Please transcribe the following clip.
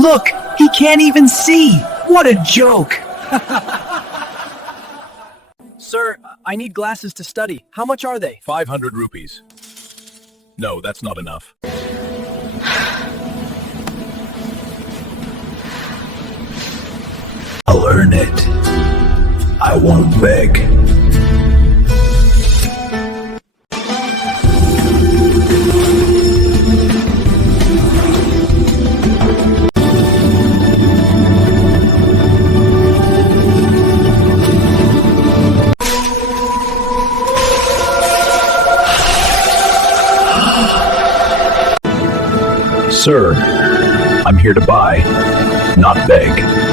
Look, he can't even see. What a joke. Sir, I need glasses to study. How much are they? 500 rupees. No, that's not enough. I'll earn it. I won't beg. Sir, I'm here to buy, not beg.